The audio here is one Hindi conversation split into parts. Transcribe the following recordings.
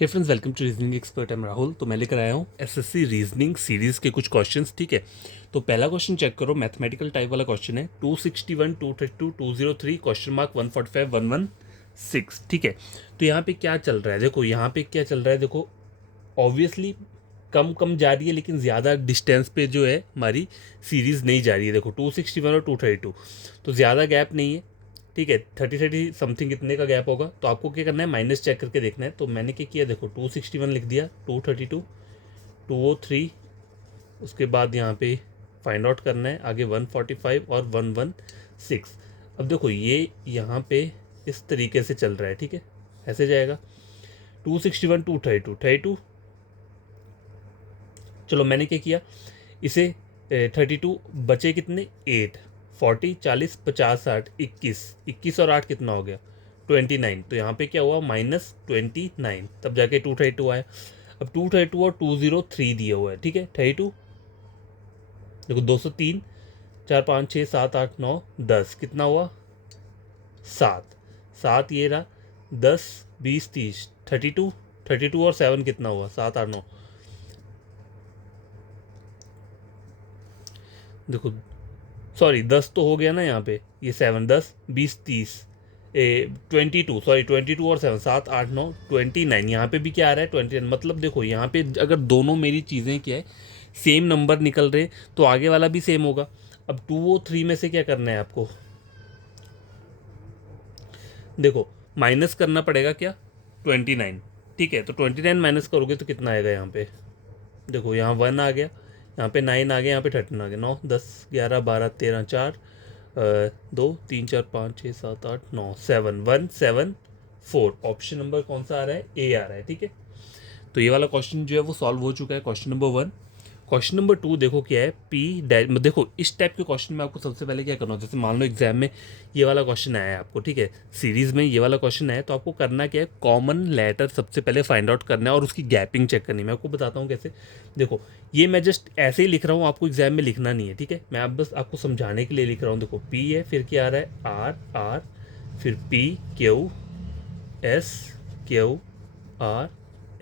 Hey friends, welcome to reasoning expert. Am Rahul. तो मैं लेकर आया हूँ एसएससी रीजनिंग सीरीज़ के कुछ क्वेश्चंस। ठीक है, तो पहला क्वेश्चन चेक करो, मैथमेटिकल टाइप वाला क्वेश्चन है। 261, 232, 203 क्वेश्चन मार्क 145 116। ठीक है, तो यहाँ पे क्या चल रहा है, देखो यहाँ पे क्या चल रहा है। देखो ऑब्वियसली कम कम जा रही है, लेकिन ज़्यादा डिस्टेंस पे जो है हमारी सीरीज़ नहीं जा रही है। देखो 261 और 232 तो ज़्यादा गैप नहीं है। ठीक है, 30 समथिंग कितने का गैप होगा, तो आपको क्या करना है, माइनस चेक करके देखना है। तो मैंने क्या किया, देखो 261 लिख दिया, 232, 203, उसके बाद यहाँ पे फाइंड आउट करना है आगे 145 और 116। अब देखो ये यहाँ पे इस तरीके से चल रहा है। ठीक है, ऐसे जाएगा 261, 232, 32। चलो मैंने क्या किया, इसे 32 बचे कितने, 8, 40, 40, 50, 60, 21, 21 और 8 कितना हो गया, 29। तो यहाँ पे क्या हुआ, -29, तब जाके 232 आया। अब 232 और 203 दिया हुआ है। ठीक है, 32 देखो 203, 4, 5, 6, 7, 8, 9, 10 कितना हुआ, 7, 7 ये रहा, 10, 20, 30, 32, 32 और 7 कितना हुआ, 7, 8, 9। देखो सॉरी 10 तो हो गया ना यहाँ पे, ये 7, 10, 20, 30, 22, सॉरी 22 और 7, 7, 8, 9, 29। यहाँ पे भी क्या आ रहा है, 29। मतलब देखो यहाँ पे अगर दोनों मेरी चीज़ें क्या है, सेम नंबर निकल रहे, तो आगे वाला भी सेम होगा। अब 203 में से क्या करना है आपको, देखो माइनस करना पड़ेगा क्या, 29। ठीक है, तो 29 माइनस करोगे तो कितना आएगा यहाँ पे, देखो यहाँ 1 आ गया, यहाँ पे 9 आ गया, यहाँ पे 13 आ गया, 9, 10, 11, 12, 13, 4, 2, 3, 4, 5, 6, 7, 8, 9, 7, 1, 7, 4। ऑप्शन नंबर कौन सा आ रहा है, ए आ रहा है। ठीक है, तो ये वाला क्वेश्चन जो है वो सॉल्व हो चुका है, क्वेश्चन नंबर 1। क्वेश्चन नंबर 2 देखो क्या है, पी डैश। देखो इस टाइप के क्वेश्चन में आपको सबसे पहले क्या करना है, जैसे मान लो एग्जाम में ये वाला क्वेश्चन आया है आपको, ठीक है, सीरीज में ये वाला क्वेश्चन आया, तो आपको करना क्या है, कॉमन लेटर सबसे पहले फाइंड आउट करना है और उसकी गैपिंग चेक करनी है। मैं आपको बताता हूँ कैसे। देखो ये मैं जस्ट ऐसे ही लिख रहा हूँ, आपको एग्जाम में लिखना नहीं है। ठीक है, मैं आप बस आपको समझाने के लिए लिख रहा हूँ। देखो पी है, फिर क्या आ रहा है, आर आर, फिर P Q S, Q R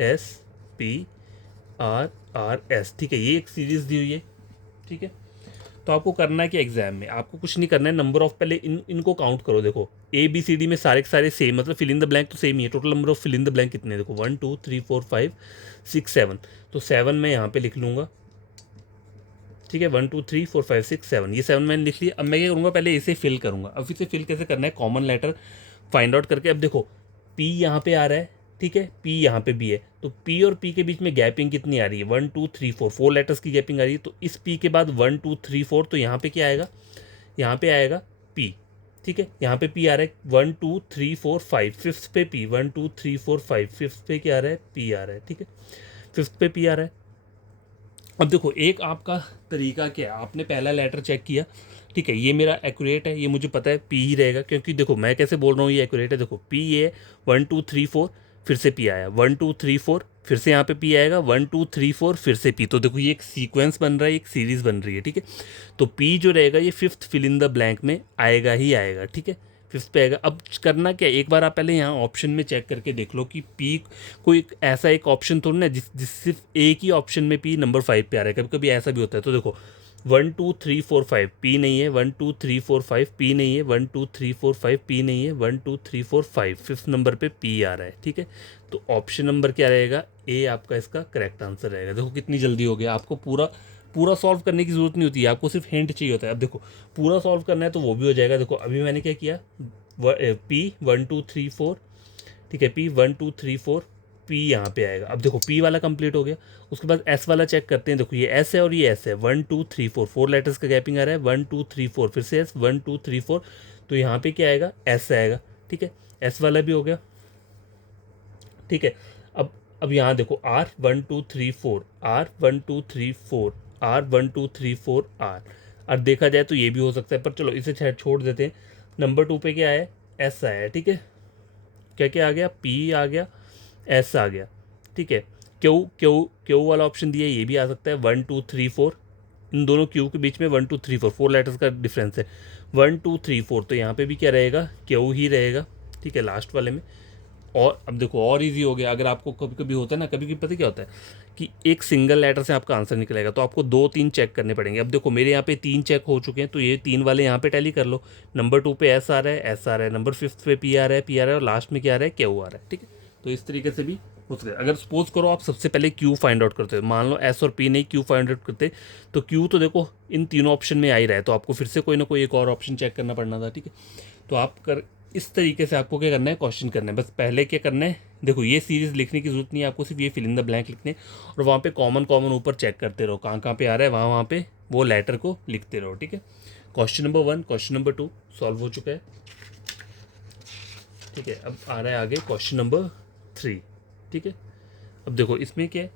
S, P R R S. ठीक है, ये एक सीरीज दी हुई है। ठीक है, तो आपको करना है कि एग्जाम में आपको कुछ नहीं करना है, नंबर ऑफ पहले इनको काउंट करो। देखो ए बी सी डी में सारे के सारे सेम, मतलब फिल इन द ब्लैंक तो सेम ही है। Total number of fill in the blank कितने हैं, देखो 1 2 3 4 5 6 7। तो 7 मैं यहाँ पे लिख लूँगा। ठीक है, 1 2 3 4 5 6 7, ये 7 मैंने लिख लिया। अब मैं क्या करूँगा, पहले इसे फिल करूँगा। अब इसे फिल कैसे करना है, कॉमन लेटर फाइंड आउट करके। अब देखो पी यहाँ पे आ रहा है, ठीक है, पी यहाँ पे भी है, तो पी और पी के बीच में गैपिंग कितनी आ रही है, 1 2 3 4, 4 लेटर्स की गैपिंग आ रही है। तो इस पी के बाद 1 2 3 4, तो यहाँ पे क्या आएगा, यहाँ पे आएगा पी। ठीक है, यहाँ पे पी आ रहा है 1 2 3 4 5, फिफ्थ पे पी, 1 2 3 4 5, फिफ्थ पे क्या आ रहा है, पी आ रहा है। ठीक है, फिफ्थ पे पी आ रहा है। अब देखो एक आपका तरीका क्या है, आपने पहला लेटर चेक किया, ठीक है, ये मेरा एक्यूरेट है, ये मुझे पता है पी ही रहेगा, क्योंकि देखो मैं कैसे बोल रहा हूँ ये एक्यूरेट है। देखो पी ये 1 2 3 4, फिर से पी आया, 1 2 3 4, फिर से यहाँ पे पी आएगा, 1 2 3 4, फिर से पी। तो देखो ये एक सीक्वेंस बन रहा है, एक सीरीज बन रही है। ठीक है, तो पी जो रहेगा ये fifth fill in the blank में आएगा ही आएगा। ठीक है, फिफ्थ पे आएगा। अब करना क्या, एक बार आप पहले यहाँ ऑप्शन में चेक करके देख लो कि पी कोई ऐसा एक ऑप्शन थोड़ा ना जिस सिर्फ एक ही ऑप्शन में पी नंबर 5 पे आ रहा है, कभी कभी ऐसा भी होता है। तो देखो 1 2 3 4 5 पी नहीं है, 1 2 3 4 5 पी नहीं है, 1 2 3 4 5 पी नहीं है, 1 2 3 4 5 फिफ्थ नंबर पे पी आ रहा है। ठीक है, तो ऑप्शन नंबर क्या रहेगा, ए आपका इसका करेक्ट आंसर रहेगा। देखो कितनी जल्दी हो गया, आपको पूरा पूरा सॉल्व करने की ज़रूरत नहीं होती है, आपको सिर्फ हिंट चाहिए होता है। अब देखो पूरा सॉल्व करना है तो वो भी हो जाएगा। देखो अभी मैंने क्या किया, पी 1 2 3 4, ठीक है, पी 1 2 3 4, पी यहाँ पे आएगा। अब देखो पी वाला कंप्लीट हो गया, उसके बाद एस वाला चेक करते हैं। देखो ये एस है और ये एस है, 1 2 3 4, 4 लेटर्स का गैपिंग आ रहा है, 1 2 3 4, फिर से एस, 1 2 3 4, तो यहाँ पे क्या आएगा, एस आएगा। ठीक है, एस वाला भी हो गया। ठीक है, अब यहाँ देखो आर 1 2 3 4, आर 1 2 3 4, आर 1 2 3 4 आर। अब देखा जाए तो ये भी हो सकता है, पर चलो इसे छोड़ देते हैं। नंबर 2 पे क्या है, एस आया है। ठीक है, क्या क्या आ गया, पी आ गया, एस आ गया। ठीक है, क्यू क्यू क्यू वाला ऑप्शन दिया है, ये भी आ सकता है, 1 2 3 4, इन दोनों क्यू के बीच में 1 2 3 4, 4 लेटर्स का डिफरेंस है, 1 2 3 4, तो यहाँ पे भी क्या रहेगा, क्यू ही रहेगा। ठीक है, लास्ट वाले में और अब देखो और इजी हो गया। अगर आपको कभी कभी होता है ना, कभी कभी पता क्या होता है कि एक सिंगल लेटर से आपका आंसर निकलेगा, तो आपको 2-3 चेक करने पड़ेंगे। अब देखो मेरे यहाँ पे 3 चेक हो चुके हैं, तो ये 3 वाले यहाँ पे टैली कर लो। नंबर 2 पे एस आ रहा है, एस आ रहा है, नंबर 5 पे पी आ रहा है, पी आ रहा है, और लास्ट में क्या आ रहा है, क्यू आ रहा है। ठीक है, तो इस तरीके से भी हो सकता है। अगर सपोज करो आप सबसे पहले क्यू फाइंड आउट करते हो, मान लो एस और पी नहीं क्यू फाइंड आउट करते, तो क्यू तो देखो इन तीनों ऑप्शन में आ ही रहा है, तो आपको फिर से कोई ना कोई एक और ऑप्शन चेक करना पड़ना था। ठीक है, तो आप कर इस तरीके से आपको क्या करना है, क्वेश्चन करना है। बस पहले क्या करना है, देखो ये सीरीज लिखने की जरूरत नहीं है आपको, सिर्फ ये फिल इन द ब्लैंक लिखने, और वहाँ पे कॉमन कॉमन ऊपर चेक करते रहो, कहाँ कहाँ पे आ रहा है, वहाँ वहाँ पे वो लेटर को लिखते रहो। ठीक है, question number 1 question number 2 solve हो चुका है। ठीक है, अब आ रहा है आगे क्वेश्चन नंबर 3। ठीक है, अब देखो इसमें क्या है,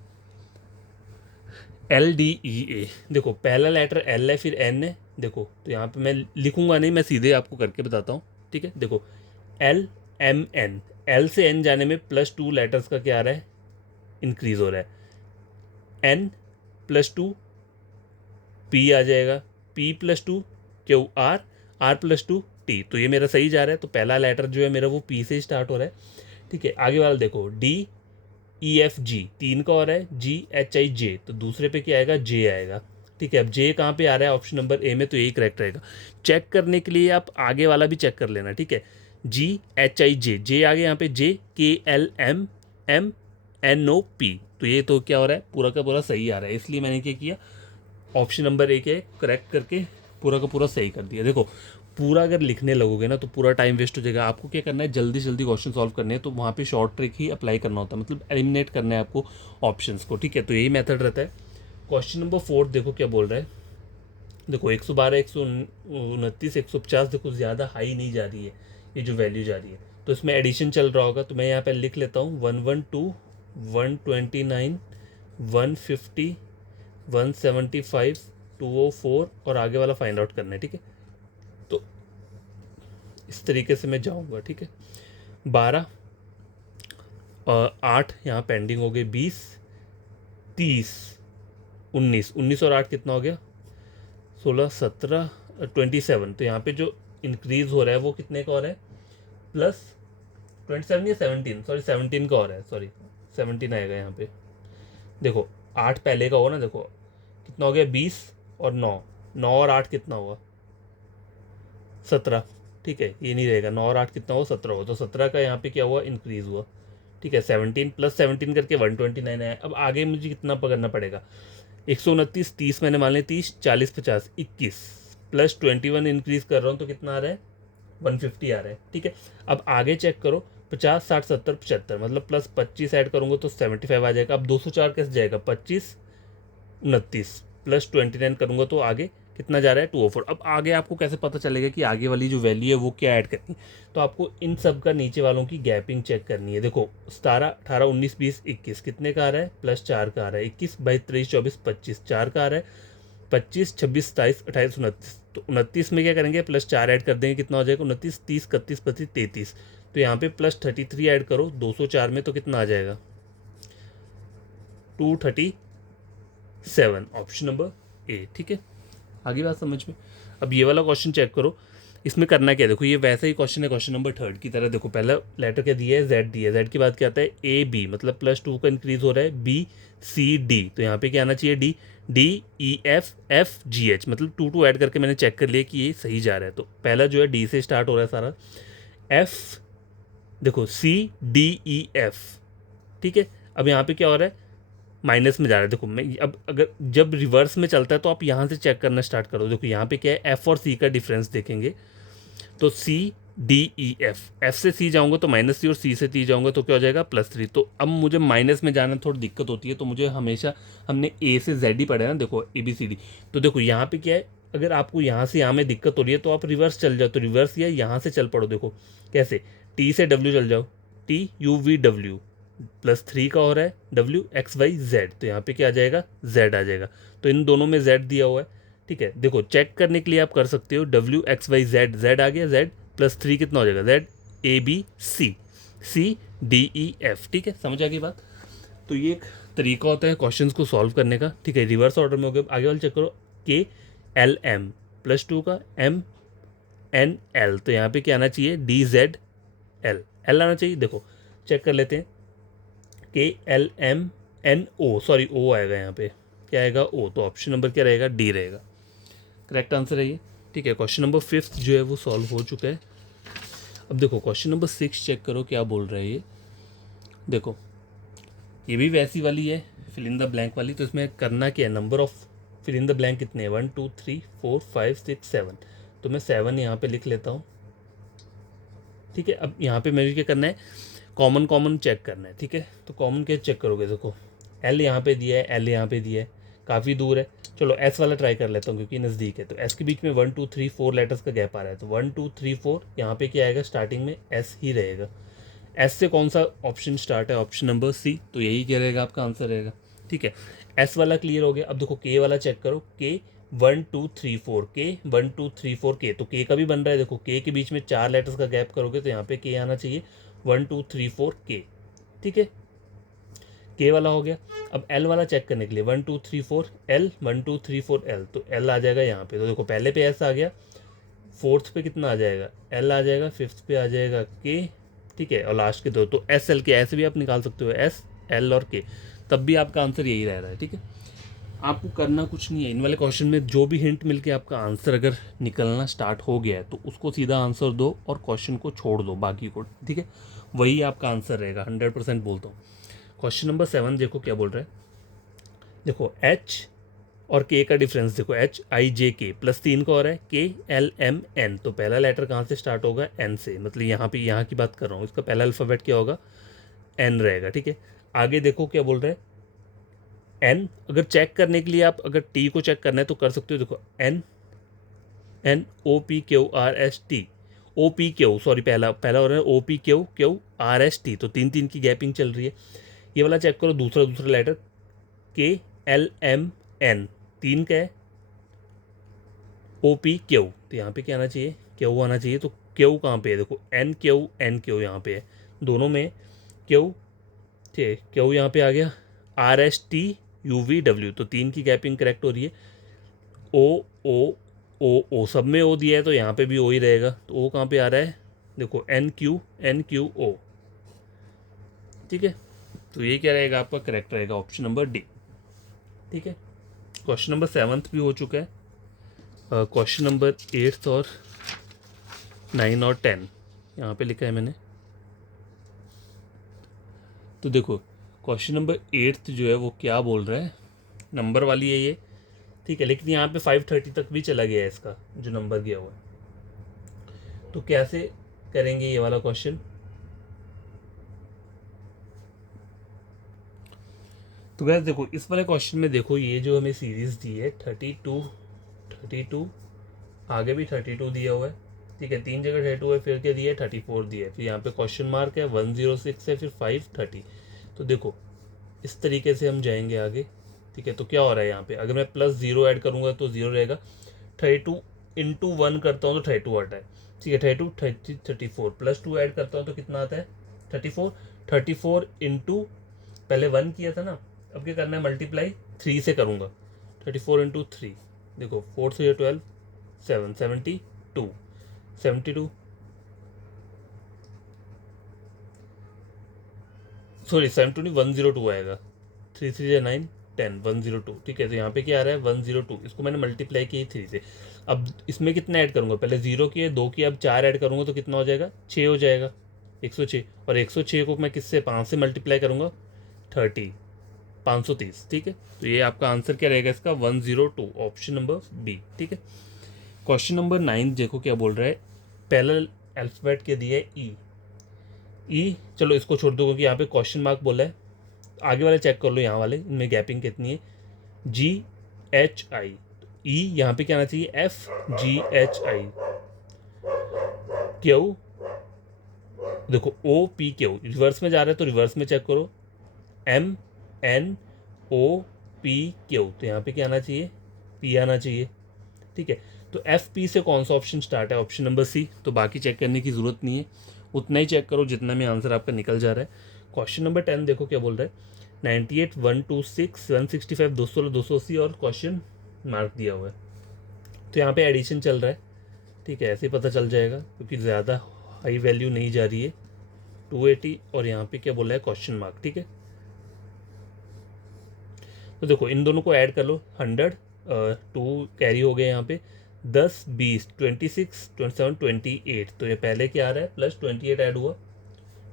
LDEA। देखो पहला लेटर L है, फिर N है। देखो तो यहाँ पे मैं लिखूंगा नहीं, मैं सीधे आपको करके बताता हूँ। ठीक है, देखो LMN, L से N जाने में +2 लेटर्स का क्या आ रहा है, इंक्रीज हो रहा है। N+2 P आ जाएगा, P+2 QR, R+2 T। तो ये मेरा सही जा रहा है, तो पहला लेटर जो है मेरा वो P से स्टार्ट हो रहा है। ठीक है, आगे वाला देखो DEFG 3 का और है, GHIJ, तो दूसरे पे क्या आएगा, J आएगा। ठीक है, अब J कहाँ पे आ रहा है, ऑप्शन नंबर ए में, तो यही करेक्ट रहेगा। चेक करने के लिए आप आगे वाला भी चेक कर लेना। ठीक है, GHIJ, J आगे यहाँ पे JKLMMNOP, तो ये तो क्या हो रहा है, पूरा का पूरा सही आ रहा है, इसलिए मैंने क्या किया, ऑप्शन नंबर ए के करेक्ट करके पूरा का पूरा सही कर दिया। देखो पूरा अगर लिखने लगोगे ना तो पूरा टाइम वेस्ट हो जाएगा। आपको क्या करना है, जल्दी जल्दी क्वेश्चन सॉल्व करने हैं, तो वहाँ पे शॉर्ट ट्रिक ही अप्लाई करना होता है, मतलब एलिमिनेट करना है आपको ऑप्शंस को। ठीक है, तो यही मेथड रहता है। क्वेश्चन नंबर 4 देखो क्या बोल रहा है, देखो 112, 129, 150, देखो ज़्यादा हाई नहीं जा रही है ये जो वैल्यू जा रही है, तो इसमें एडिशन चल रहा होगा। तो मैं यहाँ पे लिख लेता हूँ 112, 129, 150, 175, 204, और आगे वाला फाइंड आउट करना है। ठीक है, तो इस तरीके से मैं जाऊँगा। ठीक है, 12 और 8 यहाँ पेंडिंग हो गए, 20, 30, 19, 19 और 8 कितना हो गया, 16, 17, 27। तो यहाँ पे जो इंक्रीज हो रहा है वो कितने का हो रहा है, +27 या 17, सॉरी 17 का हो रहा है, सॉरी 17 आएगा यहाँ पे। देखो 8 पहले का होगा ना, देखो कितना हो गया, 20 और 9, 9 और 8 कितना हुआ, 17। ठीक है, ये नहीं रहेगा, 9 और 8 कितना हुआ, 17 हुआ, तो 17 का यहाँ पे क्या हुआ, इंक्रीज हुआ। ठीक है, 17 + 17 करके 129 आया। अब आगे मुझे कितना पकड़ना पड़ेगा, 129, 30 मैंने मान लिया, 30, 40, 50, 21 +21 इंक्रीज कर रहा हूँ, तो कितना आ रहा है, 150 आ रहा है। ठीक है, अब आगे चेक करो, 50, 60, 70, 75, मतलब +25 ऐड करूँगा तो 75 आ जाएगा। अब 204 कैसे जाएगा, 25, 29 +29 करूँगा तो आगे कितना जा रहा है, 204। अब आगे आपको कैसे पता चलेगा कि आगे वाली जो वैल्यू है वो क्या ऐड करनी है, तो आपको इन सब का नीचे वालों की गैपिंग चेक करनी है। देखो 17, 18, 19, 20, 21 कितने का आ रहा है, +4 का आ रहा है, 21, 22, 23, 24, 25 4 का आ रहा है, 25, 26, 27, 28, 29, तो 29 में क्या करेंगे, +4 ऐड कर देंगे, कितना हो जाएगा, 29, 30, 31, 32, 33, तो यहाँ पे +33 ऐड करो 204 में, तो कितना आ जाएगा, 237, ऑप्शन नंबर ए। ठीक है, आगे बात समझ में। अब ये वाला क्वेश्चन चेक करो, इसमें करना क्या है, देखो ये वैसा ही क्वेश्चन है क्वेश्चन नंबर 3 की तरह। देखो पहला लेटर क्या दिया है, जेड दिया है, जेड की बात क्या आता है, AB, मतलब +2 का इंक्रीज हो रहा है, BCD, तो यहाँ पे क्या आना चाहिए, DEFFGH, मतलब 2 ऐड करके मैंने चेक कर लिया कि ये सही जा रहा है। तो पहला जो है D से स्टार्ट हो रहा है सारा, F, देखो CDEF। ठीक है, अब यहाँ पे क्या हो रहा है, माइनस में जा रहा है। देखो मैं अब अगर जब रिवर्स में चलता है तो आप यहाँ से चेक करना स्टार्ट करो। देखो यहाँ पे क्या है, एफ और सी का डिफरेंस देखेंगे, तो CDEF, से सी जाऊँगा तो -C, और सी से टी जाऊँगा तो क्या हो जाएगा, +3। तो अब मुझे माइनस में जाना थोड़ी दिक्कत होती है, तो मुझे हमेशा, हमने A से Z ही पढ़ा है ना, देखो ABCD, तो देखो यहाँ पे क्या है, अगर आपको यहाँ से यहाँ में दिक्कत हो रही है तो आप रिवर्स चल जाओ, तो रिवर्स या यहाँ से चल पड़ो। देखो कैसे, T से W चल जाओ, TUVW, +3 का हो रहा है, WXYZ, तो यहाँ पे क्या आ जाएगा, Z आ जाएगा, तो इन दोनों में Z दिया हुआ है। ठीक है, देखो चेक करने के लिए आप कर सकते हो, WXYZ, Z आ गया, Z +3 कितना हो जाएगा, ZABC, CDEF। ठीक है, समझ आ गई बात। तो ये एक तरीका होता है क्वेश्चंस को सॉल्व करने का। ठीक है, रिवर्स ऑर्डर में हो गया। आगे वाले चेक करो, KLM, +2 का MNL, तो यहाँ पे क्या आना चाहिए, DZL, L आना चाहिए। देखो चेक कर लेते हैं। KLMNO, सॉरी ओ आएगा यहाँ पे, क्या आएगा ओ, तो ऑप्शन नंबर क्या रहेगा, डी रहेगा, करेक्ट आंसर है ये। ठीक है, क्वेश्चन नंबर 5 जो है वो सॉल्व हो चुका है। अब देखो क्वेश्चन नंबर 6 चेक करो क्या बोल रहा है ये। देखो ये भी वैसी वाली है, फिल इन द ब्लैंक वाली। तो इसमें करना क्या है, number of fill in the blank कितने हैं, 1 2 3 4 5 6 7। तो मैं 7 यहाँ पे लिख लेता हूँ। ठीक है, अब यहाँ पे मेरे क्या करना है, कॉमन कॉमन चेक करना है। ठीक है, तो कॉमन क्या चेक करोगे, देखो एल यहाँ पे दिया है, एल यहाँ पे दिया है, काफ़ी दूर है। चलो एस वाला ट्राई कर लेता हूँ क्योंकि नज़दीक है। तो एस के बीच में 1 2 3 4 लेटर्स का गैप आ रहा है, तो 1 2 3 4 यहाँ पे क्या आएगा, स्टार्टिंग में एस ही रहेगा। एस से कौन सा ऑप्शन स्टार्ट है, ऑप्शन नंबर सी, तो यही क्या रहेगा आपका आंसर रहेगा। ठीक है, एस वाला क्लियर हो गया। अब देखो के वाला चेक करो, के 1 2 3 4, के 1 2 3 4 के, तो के का भी बन रहा है। देखो के के बीच में 4 लेटर्स का गैप करोगे तो यहाँ पे के आना चाहिए, 1 2 3 4 के। ठीक है, के वाला हो गया। अब एल वाला चेक करने के लिए 1 2 3 4 एल, 1 2 3 4 एल, तो एल आ जाएगा यहाँ पे। तो देखो पहले पे एस आ गया, फोर्थ पे कितना आ जाएगा, एल आ जाएगा, फिफ्थ पे आ जाएगा के। ठीक है, और लास्ट के दो तो एस एल के, ऐसे भी आप निकाल सकते हो, एस एल और के, तब भी आपका आंसर यही रह रहा है। ठीक है, आपको करना कुछ नहीं है, इन वाले क्वेश्चन में जो भी हिंट मिलके आपका आंसर अगर निकलना स्टार्ट हो गया है तो उसको सीधा आंसर दो और क्वेश्चन को छोड़ दो बाकी को। ठीक है, वही आपका आंसर रहेगा, 100% बोलता हूँ। क्वेश्चन नंबर 7 देखो क्या बोल रहा है। देखो एच और के का डिफरेंस देखो, एच आई जे के प्लस 3 का हो रहा है KLMN, तो पहला लेटर कहाँ से स्टार्ट होगा, एन से, मतलब यहाँ पे यहाँ की बात कर रहा हूँ, इसका पहला अल्फ़ाबेट क्या होगा, एन रहेगा। ठीक है, आगे देखो क्या बोल रहा है, एन अगर चेक करने के लिए आप अगर टी को चेक करना है तो कर सकते हो। देखो NNOPQRST, OPQ, सॉरी पहला पहला हो रहा है OPQQRST, तो 3 3 की गैपिंग चल रही है। ये वाला चेक करो, दूसरा दूसरा लेटर KLMN, 3 का है, OPQ, तो यहाँ पे क्या आना चाहिए, क्यू आना चाहिए। तो क्यू कहाँ पे है, देखो NQ यहाँ पे है, दोनों में क्यू। ठीक है, क्यू यहाँ पे आ गया, RSTUVW, तो 3 की गैपिंग करेक्ट हो रही है। O सब में ओ दिया है तो यहाँ पे भी ओ ही रहेगा, तो ओ कहाँ पे आ रहा है, देखो NQO। ठीक है, तो ये क्या रहेगा आपका, करेक्ट रहेगा ऑप्शन नंबर डी। ठीक है, क्वेश्चन नंबर 7 भी हो चुका है। क्वेश्चन नंबर 8 और 9 और 10 यहाँ पे लिखा है मैंने। तो देखो क्वेश्चन नंबर 8 जो है वो क्या बोल रहा है, नंबर वाली है ये। ठीक है, लेकिन यहाँ पे 530 तक भी चला गया है इसका जो नंबर गया हुआ है। तो कैसे करेंगे ये वाला क्वेश्चन, तो गैस देखो इस वाले क्वेश्चन में देखो ये जो हमें सीरीज दी है 32 आगे भी 32 दिया हुआ है। ठीक है, 3 जगह 32 है, फिर क्या दिया है 34 दिया है, फिर यहाँ पे क्वेश्चन मार्क है, 106 है, फिर 530। तो देखो इस तरीके से हम जाएंगे आगे। ठीक है, तो क्या हो रहा है यहाँ पे, अगर मैं प्लस 0 ऐड करूँगा तो 0 रहेगा, 32 इंटू 1 करता हूँ तो 32 आता है। ठीक है, 32 34 प्लस 2 ऐड करता हूँ तो कितना आता है, 34 इंटू, पहले 1 किया था ना, अब क्या करना है, मल्टीप्लाई 3 से करूँगा, 34 इंटू 3, देखो 4 से 12 7 72 सॉरी 72 नहीं 102 आएगा, 3 3 9 10 102। ठीक है, तो यहाँ पे क्या आ रहा है 102, इसको मैंने मल्टीप्लाई किया 3 से। अब इसमें कितना ऐड करूँगा, पहले 0 किए 2 किए, अब 4 ऐड करूँगा तो कितना हो जाएगा, 6 हो जाएगा, 106। और 106 को मैं किससे 5 से मल्टीप्लाई करूँगा, 30 530। ठीक है, तो ये आपका आंसर क्या रहेगा इसका, 102, ऑप्शन नंबर बी। ठीक है, क्वेश्चन नंबर 9 देखो क्या बोल रहा है, पहला अल्फ़ाबेट क्या दिया है ई। चलो इसको छोड़ दो क्योंकि यहाँ पे क्वेश्चन मार्क बोला है, आगे वाले चेक कर लो, यहाँ वाले इनमें गैपिंग कितनी है, GHI, ई यहाँ पे क्या आना चाहिए, FGHI, क्यू देखो OPQ, रिवर्स में जा रहा है तो रिवर्स में चेक करो, MNOPQ, तो यहाँ पे क्या आना चाहिए, P आना चाहिए। ठीक है, तो FP से कौन सा ऑप्शन स्टार्ट है, ऑप्शन नंबर सी, तो बाकी चेक करने की ज़रूरत नहीं है, उतना ही चेक करो जितना में आंसर आपका निकल जा रहा है। क्वेश्चन नंबर 10 देखो क्या बोल रहा है, 98 126 165 216 280 और क्वेश्चन मार्क दिया हुआ है, तो यहाँ पे एडिशन चल रहा है। ठीक है, ऐसे ही पता चल जाएगा क्योंकि ज़्यादा हाई वैल्यू नहीं जा रही है, 280 और यहाँ पे क्या बोला है क्वेश्चन मार्क, ठीक है। तो देखो इन दोनों को ऐड कर लो, 100 2 कैरी हो गए यहाँ पे, 10 20 26 27 28, तो ये पहले क्या आ रहा है प्लस 28 ऐड हुआ,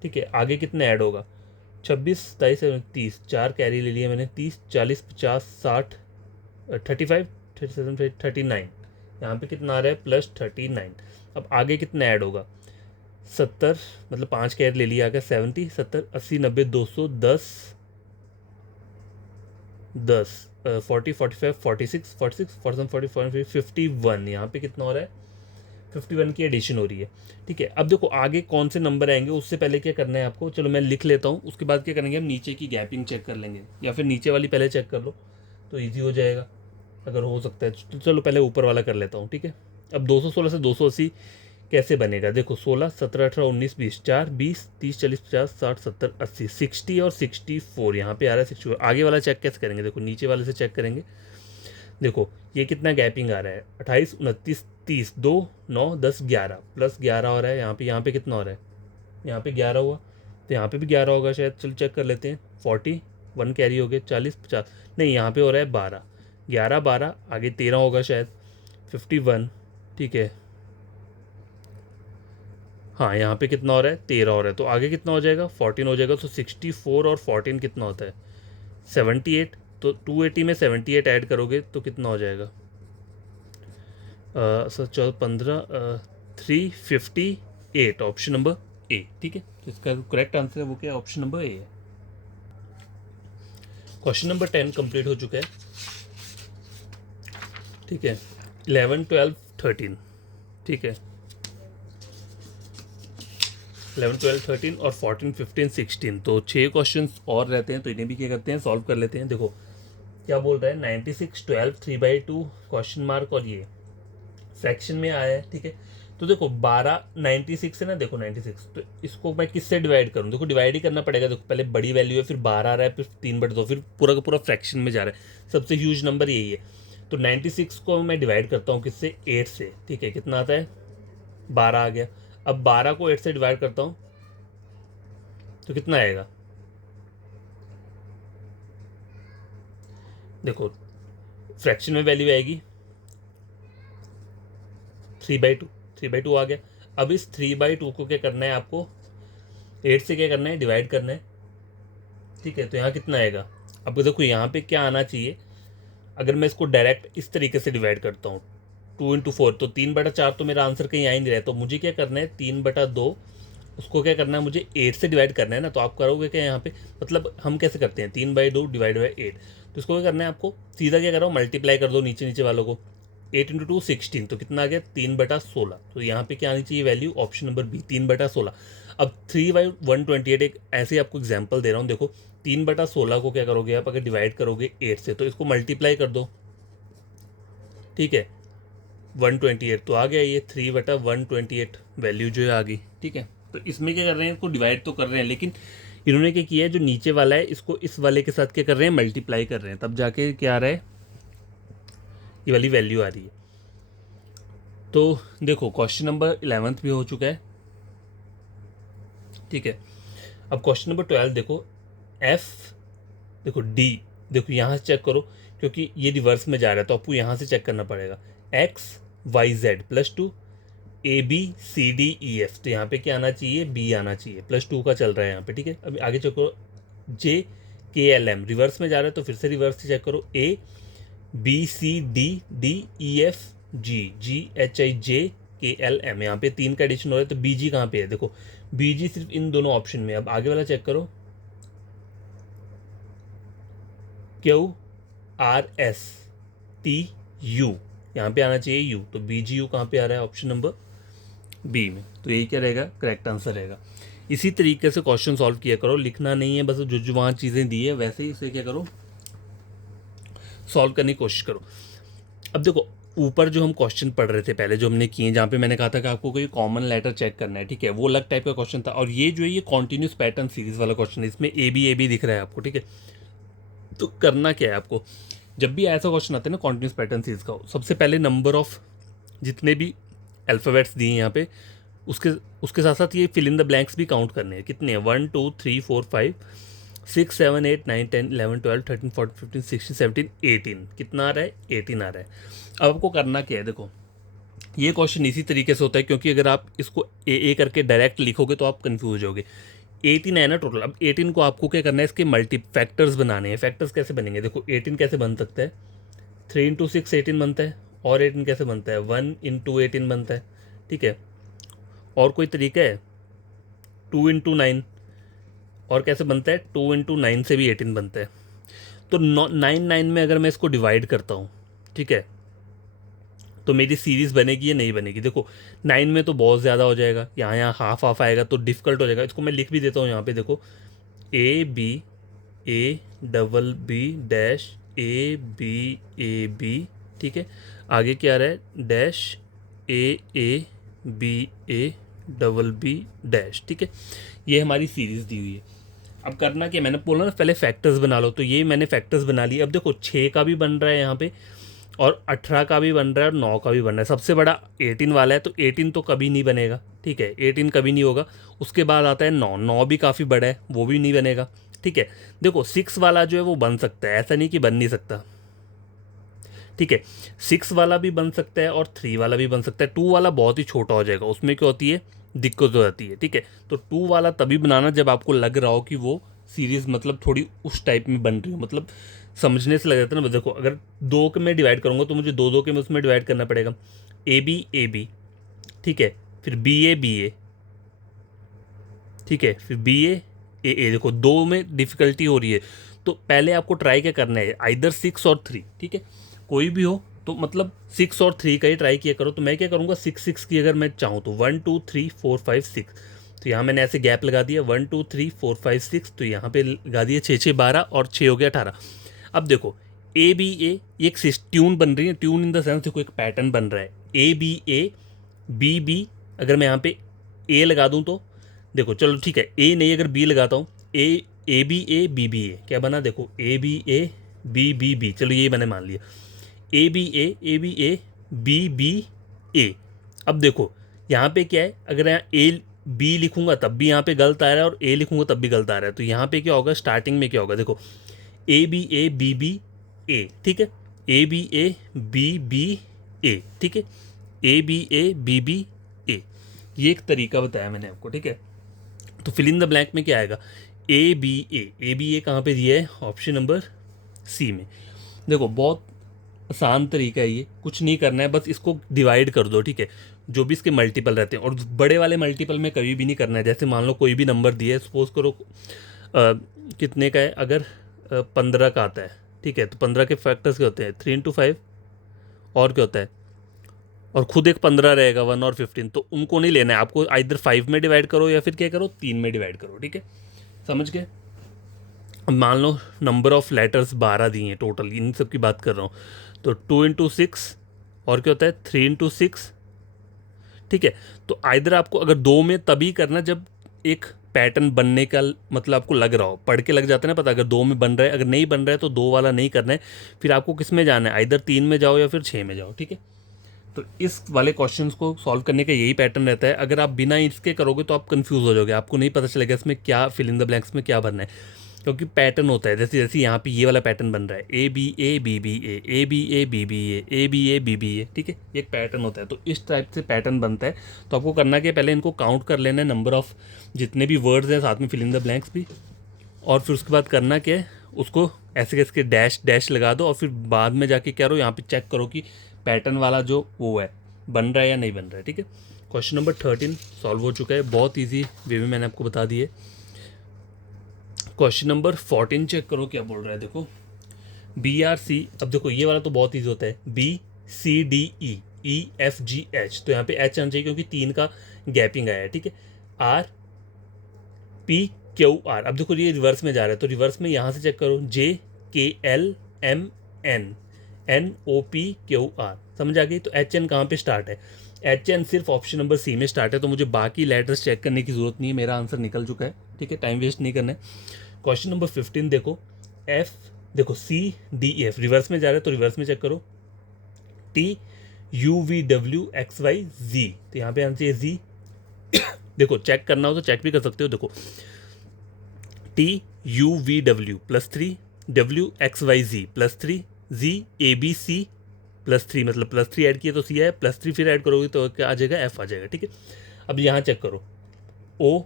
ठीक है। आगे कितना ऐड होगा, 26 27 30, 4 कैरी ले लिया मैंने, 30 40 50 60 35 37 39, यहाँ पे कितना आ रहा है प्लस 39। अब आगे कितना ऐड होगा, 70 मतलब 5 कैरी ले लिया, आगे 70 70 80 90 200 10 10 40 45 46 46 47 40 45 51, यहाँ पे कितना हो रहा है 51 की एडिशन हो रही है, ठीक है। अब देखो आगे कौन से नंबर आएंगे उससे पहले क्या करना है आपको, चलो मैं लिख लेता हूँ, उसके बाद क्या करेंगे हम नीचे की गैपिंग चेक कर लेंगे, या फिर नीचे वाली पहले चेक कर लो तो ईजी हो जाएगा अगर हो सकता है। तो चलो पहले ऊपर वाला कर लेता हूँ, ठीक है। अब 216 से 280 कैसे बनेगा, देखो 16 17 18 19 20 4 20 30 40 50 60 70 80 60 और 64, यहाँ पे आ रहा है 64। आगे वाला चेक कैसे करेंगे, देखो नीचे वाले से चेक करेंगे, देखो ये कितना गैपिंग आ रहा है, 28 29 30 2 9 10 11 प्लस 11 हो रहा है, यहाँ पे कितना हो रहा है, यहाँ पे 11 हुआ, तो यहाँ पे भी 11 होगा शायद, चलो चेक कर लेते हैं। 40 1 कैरी हो गया, 40 50 नहीं, यहाँ पे हो रहा है 12 11 12, आगे 13 होगा शायद, 51, ठीक है। हाँ यहाँ पे कितना हो रहा है 13 हो रहा है, तो आगे कितना हो जाएगा 14 हो जाएगा, तो 64 और 14 कितना होता है 78, तो 280 में 78 ऐड करोगे तो कितना हो जाएगा, सर 15 358, ऑप्शन नंबर ए, ठीक है। तो इसका करेक्ट आंसर है वो क्या, ऑप्शन नंबर ए है। क्वेश्चन नंबर 10 कंप्लीट हो चुका है, ठीक है। 11 12 13, ठीक है, 11 12 13 और 14 15 16, तो 6 क्वेश्चंस और रहते हैं, तो इन्हें भी क्या करते हैं सॉल्व कर लेते हैं। देखो क्या बोल रहा है, 96 12 3/2 क्वेश्चन मार्क, और ये फ्रैक्शन में आया है, ठीक है। तो देखो 12 96 है ना, देखो 96, तो इसको मैं किससे डिवाइड करूँ, देखो डिवाइड ही करना पड़ेगा। देखो पहले बड़ी वैल्यू है, फिर 12 आ रहा है, फिर 3/2, फिर पूरा का पूरा फ्रैक्शन में जा रहा है, सबसे ह्यूज नंबर यही है। तो 96 को मैं डिवाइड करता हूँ किससे, 8 से, ठीक है। कितना आता है 12 आ गया। अब 12 को 8 से डिवाइड करता हूँ तो कितना आएगा, देखो फ्रैक्शन में वैल्यू आएगी 3/2, 3/2 आ गया। अब इस 3/2 को क्या करना है आपको, 8 से क्या करना है डिवाइड करना है, ठीक है। तो यहाँ कितना आएगा, अब देखो यहाँ पे क्या आना चाहिए, अगर मैं इसको डायरेक्ट इस तरीके से डिवाइड करता हूँ 2 × 4, तो 3/4, तो मेरा आंसर कहीं आ ही नहीं रहा है। तो मुझे क्या करना है 3/2, उसको क्या करना है मुझे 8 से डिवाइड करना है ना। तो आप करोगे क्या यहाँ पे, मतलब हम कैसे करते हैं 3/2 डिवाइड बाई 8, तो इसको क्या करना है आपको, सीधा क्या करो मल्टीप्लाई कर दो नीचे नीचे वालों को, 8 × 2 16, तो कितना आ गया 3/16। तो यहाँ पे क्या आनी चाहिए वैल्यू, ऑप्शन नंबर बी 3/16। अब 3/128 एक ऐसे ही आपको एग्जाम्पल दे रहा हूँ, देखो 3/16 को क्या करोगे आप, अगर डिवाइड करोगे 8 से तो इसको मल्टीप्लाई कर दो, ठीक है, 128, तो आ गया ये 3/128 वैल्यू जो है आ गई, ठीक है। तो इसमें क्या कर रहे हैं, इसको डिवाइड तो कर रहे हैं, लेकिन इन्होंने क्या किया है, जो नीचे वाला है इसको इस वाले के साथ क्या कर रहे हैं मल्टीप्लाई कर रहे हैं, तब जाके क्या आ रहा है ये वाली वैल्यू आ रही है। तो देखो क्वेश्चन नंबर 11 भी हो चुका है, ठीक है। अब क्वेश्चन नंबर 12 देखो, एफ देखो डी, देखो यहाँ से चेक करो क्योंकि ये रिवर्स में जा रहा है, तो आपको यहाँ से चेक करना पड़ेगा, XYZ +2 ABCDEF, तो यहाँ पे क्या आना चाहिए बी आना चाहिए, +2 का चल रहा है यहाँ पे, ठीक है। अभी आगे चेक करो, JKLM रिवर्स में जा रहा है, तो फिर से रिवर्स से चेक करो, ABCDDEFGGHIJKLM, यहाँ पे 3 का एडिशन हो रहा है, तो BG कहाँ पे है, देखो BG सिर्फ इन दोनों ऑप्शन में। अब आगे वाला चेक करो, QRSTU, यहाँ पे आना चाहिए U, तो BGU कहाँ पे आ रहा है, ऑप्शन नंबर बी में। तो यही क्या रहेगा करेक्ट आंसर रहेगा। इसी तरीके से क्वेश्चन सॉल्व किया करो, लिखना नहीं है, बस जो जो वहाँ चीज़ें दी है वैसे ही इसे क्या करो सॉल्व करने की कोशिश करो। अब देखो ऊपर जो हम क्वेश्चन पढ़ रहे थे पहले जो हमने किए, जहाँ पे मैंने कहा था कि आपको कोई कॉमन लेटर चेक करना है, ठीक है, वो अलग टाइप का क्वेश्चन था। और ये जो है ये कॉन्टिन्यूस पैटर्न सीरीज वाला क्वेश्चन है, इसमें ए बी दिख रहा है आपको, ठीक है। तो करना क्या है आपको, जब भी ऐसा क्वेश्चन आता है ना कॉन्टिन्यूस पैटर्न सीरीज का, सबसे पहले नंबर ऑफ जितने भी अल्फ़ाबेट्स दिए हैं यहाँ पे उसके उसके साथ साथ ये फिल इन द ब्लैंक्स भी काउंट करने हैं। कितने हैं? 1 2 3 4 5 6 7 8 9 10 11 12 13 14 15 16 17 18। कितना आ रहा है? 18 आ रहा है। अब आपको करना क्या है, देखो ये क्वेश्चन इसी तरीके से होता है, क्योंकि अगर आप इसको ए करके डायरेक्ट लिखोगे तो आप कंफ्यूज होगे। 18 है ना टोटल। अब 18 को आपको क्या करना है, इसके मल्टी फैक्टर्स बनाने हैं। फैक्टर्स कैसे बनेंगे? देखो 18 कैसे बन सकता है? 3 इंटू 6 18 बनता है। और 18 कैसे बनता है? 1 इंटू 18 बनता है। ठीक है, और कोई तरीका है? 2 इंटू 9। और कैसे बनता है? 2 इंटू 9 से भी 18 बनता है। तो 9 में अगर मैं इसको डिवाइड करता हूँ, ठीक है, तो मेरी सीरीज़ बनेगी या नहीं बनेगी? देखो 9 में तो बहुत ज़्यादा हो जाएगा, यहाँ हाफ हाफ आएगा तो डिफ़िकल्ट हो जाएगा। इसको मैं लिख भी देता हूँ यहाँ पे, देखो A डैश A B, ठीक है, आगे क्या आ रहा है? डैश A डैश, ठीक है, ये हमारी सीरीज़ दी हुई है। अब करना क्या, मैंने बोला ना पहले फैक्टर्स बना लो, तो ये मैंने फैक्टर्स बना लिए। अब देखो 6 का भी बन रहा है यहाँ पे, और 18 का भी बन रहा है, और 9 का भी बन रहा है। सबसे बड़ा 18 वाला है, तो 18 तो कभी नहीं बनेगा, ठीक है, 18 कभी नहीं होगा। उसके बाद आता है 9 भी काफ़ी बड़ा है, वो भी नहीं बनेगा, ठीक है। देखो 6 वाला जो है वो बन सकता है, ऐसा नहीं कि बन नहीं सकता, ठीक है। 6 वाला भी बन सकता है और 3 वाला भी बन सकता है। 2 वाला बहुत ही छोटा हो जाएगा, उसमें क्या होती है? दिक्कत हो जाती है, ठीक है। तो 2 वाला तभी बनाना जब आपको लग रहा हो कि वो सीरीज़ मतलब थोड़ी उस टाइप में बन रही हो, मतलब समझने से लग जाता है ना। देखो अगर 2 के में डिवाइड करूँगा तो मुझे 2 के में उसमें डिवाइड करना पड़ेगा। ए बी, ठीक है, फिर बी ए, ठीक है, फिर ए। देखो 2 में डिफ़िकल्टी हो रही है, तो पहले आपको ट्राई क्या करना है? आइदर 6 और 3, ठीक है, कोई भी हो, तो मतलब 6 और 3 का ही ट्राई किया करो। तो मैं क्या करूँगा, 6 की अगर मैं चाहूँ तो 1 2 3 4 5 6, तो यहाँ मैंने ऐसे गैप लगा दिया 1 2 3 4 5 6, तो यहाँ पे लगा दिया 6 6 12 और 6 हो गया 18। अब देखो ए एक ट्यून बन रही है, ट्यून इन द सेंस देखो एक पैटर्न बन रहा है। ए बी, अगर मैं यहाँ पे ए लगा दूँ तो देखो, चलो ठीक है, ए नहीं अगर बी लगाता हूँ, ए बी ए, क्या बना? देखो ए बी, चलो ये मैंने मान लिया। ए बी ए बी ए। अब देखो यहाँ पे क्या है, अगर यहाँ ए बी लिखूंगा तब भी यहाँ पे गलत आ रहा है, और ए लिखूंगा तब भी गलत आ रहा है। तो यहाँ पे क्या होगा, स्टार्टिंग में क्या होगा? देखो ए बी ए, ठीक है, ए ए, ठीक है, ए ए। ये एक तरीका बताया मैंने आपको, ठीक है। तो फिल इन द ब्लैंक में क्या आएगा? ए बी ए कहाँ पे दिया है? ऑप्शन नंबर सी में। देखो बहुत आसान तरीका है ये, कुछ नहीं करना है, बस इसको डिवाइड कर दो, ठीक है। जो भी इसके मल्टीपल रहते हैं, और बड़े वाले मल्टीपल में कभी भी नहीं करना है। जैसे मान लो कोई भी नंबर दिया है, सपोज करो कितने का है, अगर 15 का आता है, ठीक है, तो 15 के फैक्टर्स क्या होते हैं? 3 इंटू 5, और क्या होता है? और खुद एक 15 रहेगा, 1 और 15, तो उनको नहीं लेना है आपको। आइदर 5 में डिवाइड करो या फिर क्या करो, 3 में डिवाइड करो, ठीक है, समझ गए। अब मान लो नंबर ऑफ लेटर्स 12 दिए हैं टोटल, इन सब की बात कर रहा हूँ। तो 2 इंटू 6, और क्या होता है? 3 इंटू 6, ठीक है। तो आइदर आपको अगर 2 में तभी करना जब एक पैटर्न बनने का मतलब आपको लग रहा हो, पढ़ के लग जाता है ना पता, अगर 2 में बन रहा है, अगर नहीं बन रहा है तो 2 वाला नहीं करना है। फिर आपको किस में जाना है? आइदर 3 में जाओ या फिर 6 में जाओ, ठीक है। तो इस वाले क्वेश्चंस को सॉल्व करने का यही पैटर्न रहता है। अगर आप बिना इसके करोगे तो आप कंफ्यूज हो जाओगे, आपको नहीं पता चलेगा इसमें क्या फिल इन द ब्लैंक्स में क्या भरना है, क्योंकि पैटर्न होता है। जैसे जैसे यहाँ पे ये वाला पैटर्न बन रहा है, ए बी ए बी ए, ठीक है, ये एक पैटर्न होता है। तो इस टाइप से पैटर्न बनता है। तो आपको करना क्या, पहले इनको काउंट कर लेना है, नंबर ऑफ जितने भी वर्ड्स हैं, साथ में फिल इन द ब्लैंक्स भी, और फिर उसके बाद करना क्या है, उसको ऐसे कैसे डैश डैश लगा दो, और फिर बाद में जाके क्या करो, यहाँ पे चेक करो कि पैटर्न वाला जो वो है बन रहा है या नहीं बन रहा है, ठीक है। क्वेश्चन नंबर 13 सॉल्व हो चुका है, बहुत ईजी वे में मैंने आपको बता दिए। क्वेश्चन नंबर 14 चेक करो क्या बोल रहा है, देखो BRC। अब देखो ये वाला तो बहुत ईजी होता है, BCDE EFGH, तो यहाँ पे H आना चाहिए क्योंकि 3 का गैपिंग आया है, ठीक है। RPQR, अब देखो ये रिवर्स में जा रहा है, तो रिवर्स में यहाँ से चेक करो, JKLMN NOPQR, समझ आ गई। तो HN कहाँ पे स्टार्ट है? HN सिर्फ ऑप्शन नंबर सी में स्टार्ट है, तो मुझे बाकी लेटर्स चेक करने की जरूरत नहीं है, मेरा आंसर निकल चुका है, ठीक है, टाइम वेस्ट नहीं करना है। क्वेश्चन नंबर 15 देखो, F देखो CDEF रिवर्स में जा रहा है, तो रिवर्स में चेक करो, TUVWXYZ, तो यहाँ पे आना चाहिए Z, देखो चेक करना हो तो चेक भी कर सकते हो। देखो TUVW +3, WXYZ +3, ZABC +3, मतलब +3 ऐड किया तो C है, +3 फिर ऐड करोगे तो क्या आ जाएगा, F आ जाएगा। ठीक है, अब यहाँ चेक करो O,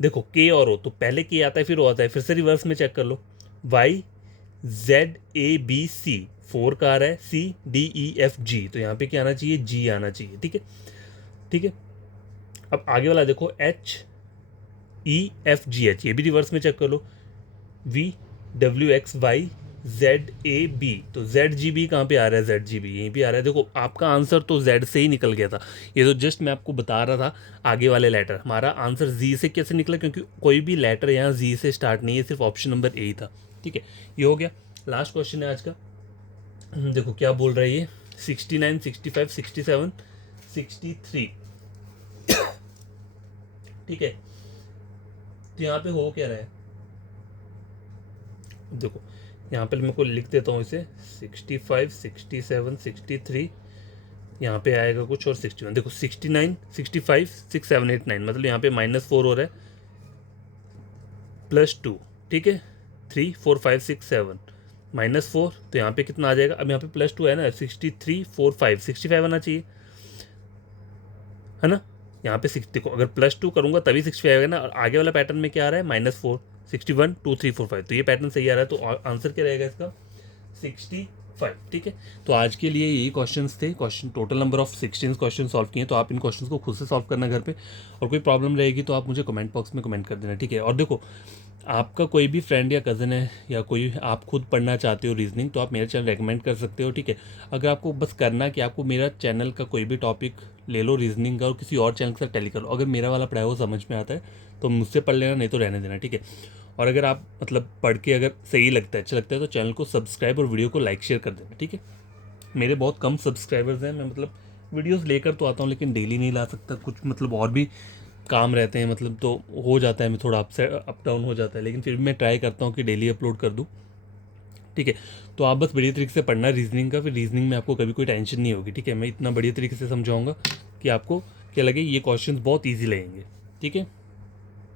देखो K और O, तो पहले K आता है फिर O आता है, फिर से रिवर्स में चेक कर लो। YZABC 4 का आ रहा है, CDEFG, तो यहाँ पे क्या आना चाहिए, G आना चाहिए। ठीक है, ठीक है। अब आगे वाला देखो HEFGH, ये भी रिवर्स में चेक कर लो। VWXYZAB, तो ZGB कहाँ पे आ रहा है, ZGB यहीं पे आ रहा है। देखो आपका आंसर तो Z से ही निकल गया था, ये तो जस्ट मैं आपको बता रहा था आगे वाले लेटर। हमारा आंसर Z से कैसे निकला, क्योंकि कोई भी लेटर यहाँ Z से स्टार्ट नहीं है, सिर्फ ऑप्शन नंबर A ही था। ठीक है, ये हो गया। लास्ट क्वेश्चन है आज का। देखो क्या बोल रहा है ये, 69, 65, 67, 63। ठीक है, तो यहाँ पे हो क्या रहा है, देखो यहाँ पे मैं को लिख देता हूँ इसे, 65, 67, 63, यहाँ पे आएगा कुछ और 61। देखो 69, 65, 6, 7, 8, 9, मतलब यहाँ पे -4 हो रहा है, +2। ठीक है, 3, 4, 5, 6, 7, -4, तो यहाँ पे कितना आ जाएगा, अब यहाँ पे +2 है ना, 63, 4, 5, 65 आना चाहिए, है ना। यहाँ पे 60, देखो अगर +2 करूँगा तभी 65 आएगा ना, और आगे वाला पैटर्न में क्या आ रहा है, -4, 61, 2, 3, 4, 5, तो ये पैटर्न सही आ रहा है, तो आंसर क्या रहेगा इसका, 65। ठीक है, तो आज के लिए यही क्वेश्चंस थे। Question total number of 16 question solve किए, तो आप इन क्वेश्चंस को खुद से सॉल्व करना घर पे, और कोई प्रॉब्लम रहेगी तो आप मुझे कमेंट बॉक्स में कमेंट कर देना। ठीक है, और देखो आपका कोई भी फ्रेंड या कज़न है, या कोई आप खुद पढ़ना चाहते हो रीजनिंग, तो आप मेरा चैनल रेकमेंड कर सकते हो। ठीक है, अगर आपको बस करना कि आपको मेरा चैनल का कोई भी टॉपिक ले लो रीजनिंग का, और किसी और चैनल के साथ टैली कर लो, अगर मेरा वाला पढ़ाया हुआ समझ में आता है तो मुझसे पढ़ लेना, नहीं तो रहने देना। ठीक है, और अगर आप मतलब पढ़ के अगर सही लगता है, अच्छा लगता है, तो चैनल को सब्सक्राइब और वीडियो को लाइक शेयर कर देना। ठीक है, मेरे बहुत कम सब्सक्राइबर्स हैं, मैं मतलब वीडियोस लेकर तो आता हूँ लेकिन डेली नहीं ला सकता, कुछ मतलब और भी काम रहते हैं, मतलब तो हो जाता है, मैं थोड़ा अप डाउन हो जाता है, लेकिन फिर भी मैं ट्राई करता हूँ कि डेली अपलोड कर दूँ। ठीक है, तो आप बस बढ़िया तरीके से पढ़ना रीजनिंग का, फिर रीजनिंग में आपको कभी कोई टेंशन नहीं होगी। ठीक है, मैं इतना बढ़िया तरीके से समझाऊंगा कि आपको क्या लगे, ये क्वेश्चंस बहुत ईजी लगेंगे। ठीक है।